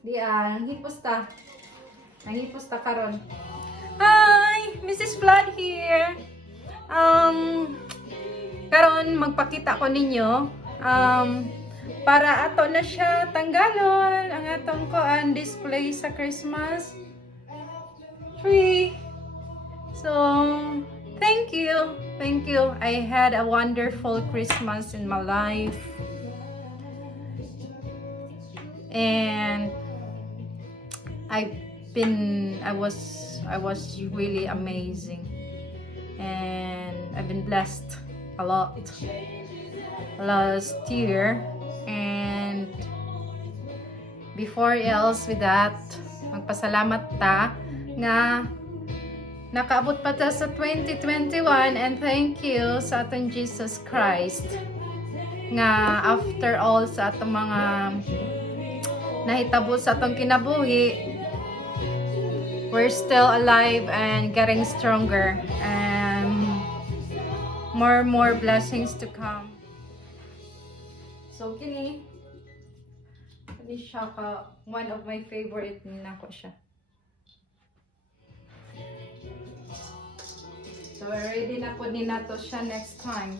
Di ah, nanghipos ta. Nanghipos karon. Hi, Mrs. Flood here. Um, karon magpakita ko ninyo um para ato na siya tanggalon ang atong koan display sa Christmas tree. So, thank you. Thank you. I had a wonderful Christmas in my life. And I've been I was I was really amazing. And I've been blessed a lot. Last year. And before else with that magpasalamat ta nga nakaabot pa ta sa 2021 and thank you sa atong Jesus Christ nga after all sa atong mga nahitabo sa atong kinabuhi we're still alive and getting stronger and more and more blessings to come so kini kini siya ka one of my favorite ni nako siya So, we're ready na po ni nato siya next time.